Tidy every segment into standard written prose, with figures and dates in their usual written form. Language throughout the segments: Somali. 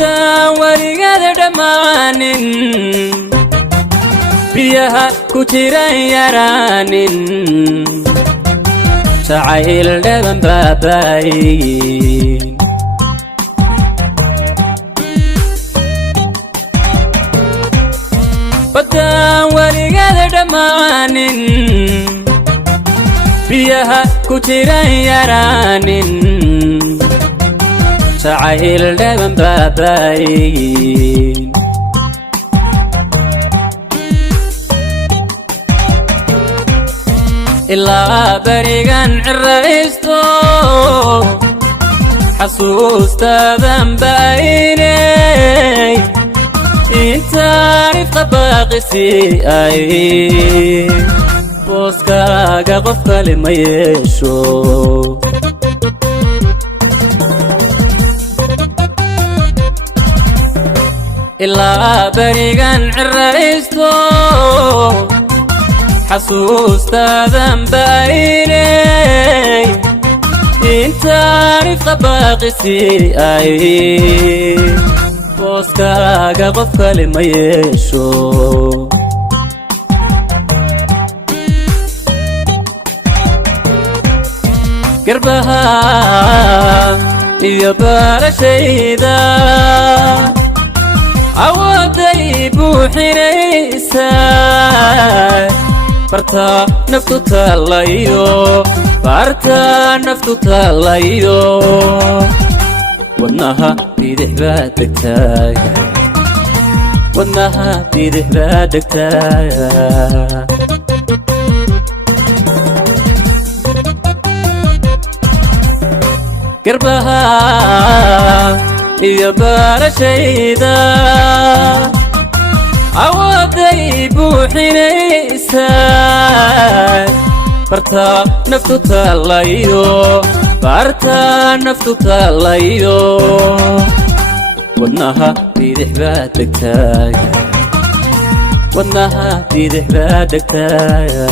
badda weligeeda dhammaanin biyaha ku jiran yaraanin jacayl dhaban baabaayin badda weligeeda dhammaanin biyaha ku jiran yaraanin jacayl dhaban baabaayin ilaa barigan ciraysto xasuustaadan baaynay intaan ifka baaqisi ay booskaaga qof kale ma yeesho ilaa barigan ciraysto xasuustaadan baaynay intaan ifka baaqisi ay booskaaga qof kale ma yeesho garbaha iyo baalashayda awooday buuxinaysaa barta naftu taalayo barta naftu taalayo wadnaha bidix baa degtaaya wadnaha bidix baa degtaaya garbaha iyo baalashayda awooday buuxinaysaa barta naftu taalayo barta naftu taalayo wadnaha bidix baa degtaaya wadnaha bidix baa degtaaya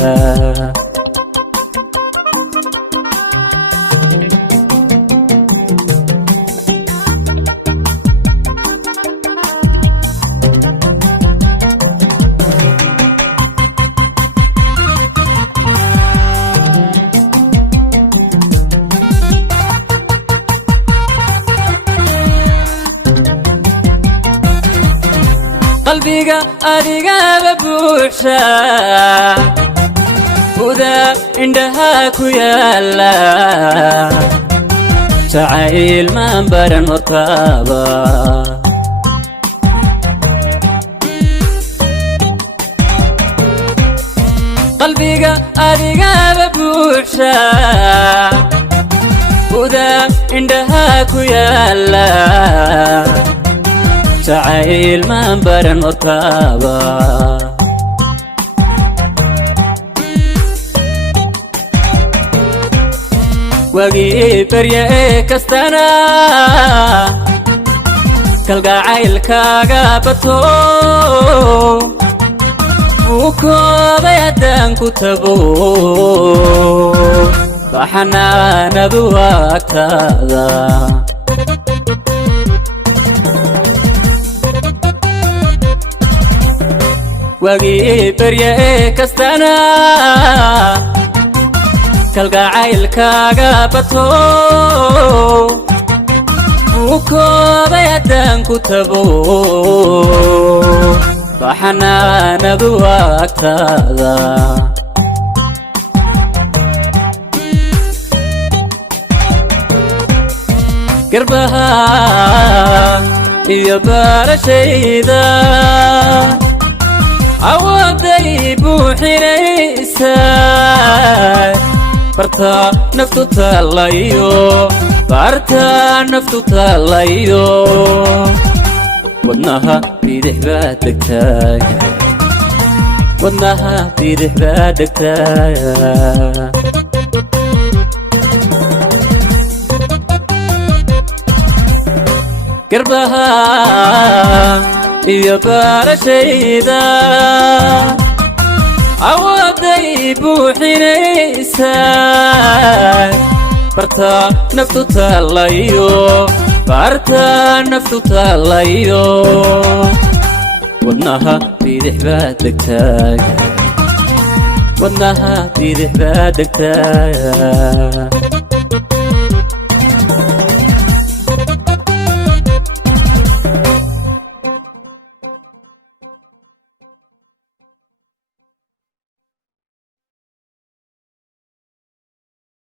qalbiga adigaba buuxa udaa indhaha ku yaala jacayl maan baran hortaaba qalbiga adigaba buuxa udaa indhaha ku yaala jacayl maan baran hortaaba wagii barya ee kastana kalgacaylkaaga bato uu koobay haddaan ku tago baxanaanadu agtaada wagii barya ee kastana kalgacaylkaaga bato uu koobay haddaan ku tago baxanaanadu agtaada garbaha iyo baalashayda awooday buuxinaysaa barta naftu taalayo barta naftu taalayo wadnaha bidix baa degtaaya wadnaha bidix baa degtaaya garbaha iyo baalashayda awooday buuxinaysaa barta naftu taalayo بارتا نفتو تالايو ودناها بيدح بادك تايا ودناها بيدح بادك تايا